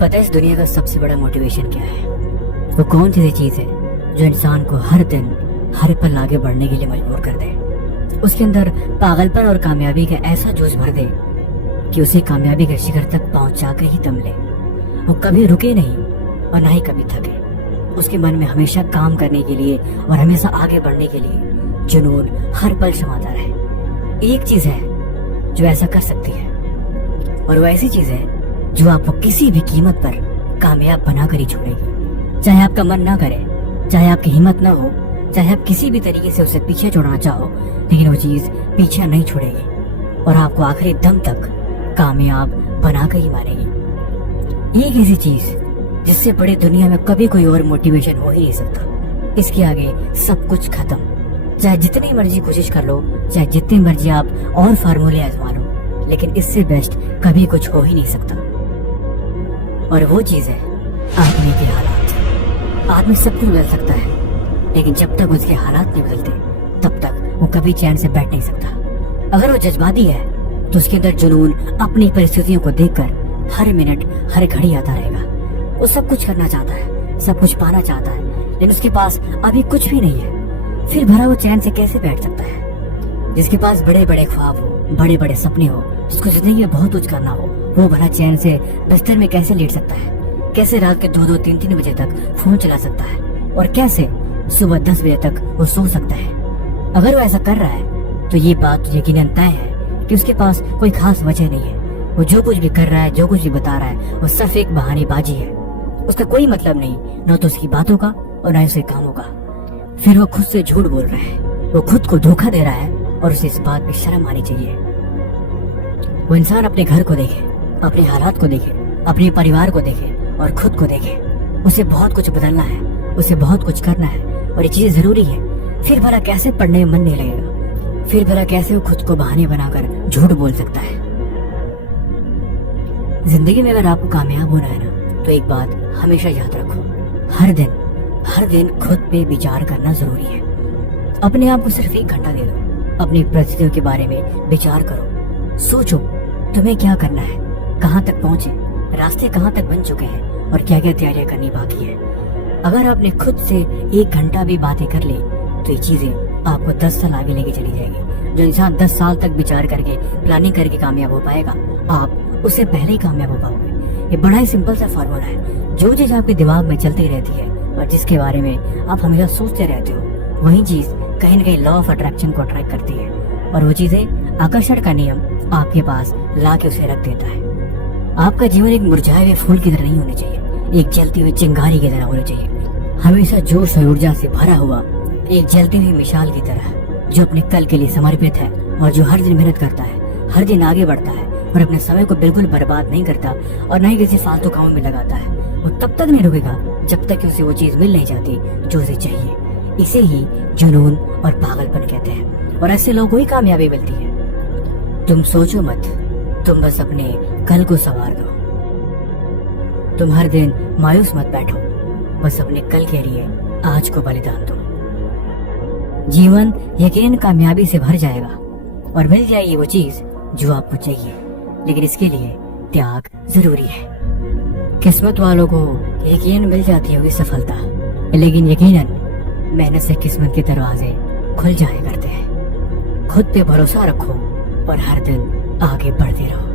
पता है इस दुनिया का सबसे बड़ा मोटिवेशन क्या है? वो कौन सी चीज है जो इंसान को हर दिन हर पल आगे बढ़ने के लिए मजबूर कर दे, उसके अंदर पागलपन और कामयाबी का ऐसा जोश भर दे कि उसे कामयाबी के शिखर तक पहुंचा कर ही दम ले। वो कभी रुके नहीं और ना ही कभी थके। उसके मन में हमेशा काम करने के लिए और हमेशा आगे बढ़ने के लिए जुनून हर पल समाता रहे। एक चीज है जो ऐसा कर सकती है, और वो ऐसी चीज है जो आपको किसी भी कीमत पर कामयाब बनाकर ही छोड़ेगी। चाहे आपका मन ना करे, चाहे आपकी हिम्मत ना हो, चाहे आप किसी भी तरीके से उसे पीछे छोड़ना चाहो, लेकिन वो चीज पीछे नहीं छोड़ेगी और आपको आखिरी दम तक कामयाब बनाकर ही मारेगी। एक ऐसी चीज जिससे बड़ी दुनिया में कभी कोई और मोटिवेशन हो ही नहीं सकता। इसके आगे सब कुछ खत्म। चाहे जितनी मर्जी कोशिश कर लो, चाहे जितनी मर्जी आप और फार्मूले आजमा लो, लेकिन इससे बेस्ट कभी कुछ हो ही नहीं सकता। और वो चीज है आदमी के हालात। आदमी सब कुछ बदल सकता है, लेकिन जब तक उसके हालात नहीं बदलते तब तक वो कभी चैन से बैठ नहीं सकता। अगर वो जज्बाती है तो उसके अंदर जुनून अपनी परिस्थितियों को देखकर हर मिनट हर घड़ी आता रहेगा। वो सब कुछ करना चाहता है, सब कुछ पाना चाहता है, लेकिन उसके पास अभी कुछ भी नहीं है। फिर भरा वो चैन से कैसे बैठ सकता है? जिसके पास बड़े बड़े ख्वाब हो, बड़े बड़े सपने हो, जिसको जिंदगी में बहुत कुछ करना हो, वो भला चैन से बिस्तर में कैसे लेट सकता है? कैसे रात के 2-2, 3-3 बजे तक फोन चला सकता है? और कैसे सुबह 10 बजे तक वो सो सकता है? अगर वो ऐसा कर रहा है तो ये बात यकीनन तय है कि उसके पास कोई खास वजह नहीं है। वो जो कुछ भी कर रहा है, जो कुछ भी बता रहा है, वो सिर्फ एक बहानेबाजी है। उसका कोई मतलब नहीं, न तो उसकी बातों का और न उसके कामों का। फिर वो खुद से झूठ बोल रहा है, वो खुद को धोखा दे रहा है, और उसे इस बात पे शर्म आनी चाहिए। वो इंसान अपने घर को देखे, अपने हालात को देखे, अपने परिवार को देखे और खुद को देखे। उसे बहुत कुछ बदलना है, उसे बहुत कुछ करना है, और ये चीज जरूरी है। फिर भला कैसे पढ़ने में मन नहीं लगेगा? फिर भला कैसे वो खुद को बहाने बनाकर झूठ बोल सकता है? जिंदगी में अगर आपको कामयाब होना है ना, तो एक बात हमेशा याद रखो, हर दिन खुद पे विचार करना जरूरी है। अपने आप को सिर्फ 1 घंटा दे दो, अपनी परिस्थितियों के बारे में विचार करो। सोचो तुम्हें क्या करना है, कहाँ तक पहुंचे, रास्ते कहाँ तक बन चुके हैं, और क्या क्या तैयारियां करनी बाकी है। अगर आपने खुद से 1 घंटा भी बातें कर ली तो ये चीजें आपको 10 साल आगे लेके चली जाएगी। जो इंसान 10 साल तक विचार करके, प्लानिंग करके कामयाब हो पाएगा, आप उससे पहले ही कामयाब हो पाओगे। ये बड़ा ही सिंपल सा फॉर्मूला है। जो चीज आपके दिमाग में चलती रहती है और जिसके बारे में आप हमेशा सोचते रहते हो, वही चीज कहीं न कहीं लॉ ऑफ अट्रैक्शन को अट्रैक्ट करती है, और वो चीजें आकर्षण का नियम आपके पास ला के उसे रख देता है। आपका जीवन एक मुरझाए हुए फूल की तरह नहीं होना चाहिए, एक जलती हुई चिंगारी की तरह होना चाहिए। हमेशा जोश और ऊर्जा से भरा हुआ एक जलती हुई मिसाल की तरह, जो अपने कल के लिए समर्पित है और जो हर दिन मेहनत करता है, हर दिन आगे बढ़ता है और अपने समय को बिल्कुल बर्बाद नहीं करता और न ही किसी फालतू कामों में लगाता है। वो तब तक नहीं रुकेगा जब तक कि उसे वो चीज मिल नहीं जाती जो उसे चाहिए। इसे ही जुनून और पागलपन कहते हैं, और ऐसे लोगों को ही कामयाबी मिलती है। तुम सोचो मत, तुम बस अपने कल को संवार दो। तुम हर दिन मायूस मत बैठो, बस अपने कल के लिए आज को बलिदान दो। जीवन यकीनन कामयाबी से भर जाएगा और मिल जाएगी वो चीज जो आपको चाहिए, लेकिन इसके लिए त्याग जरूरी है। किस्मत वालों को यकीनन मिल जाती होगी सफलता, लेकिन यकीनन मेहनत से किस्मत के दरवाजे खुल जाया करते हैं। खुद पे भरोसा रखो और हर दिन आगे बढ़ते रहो।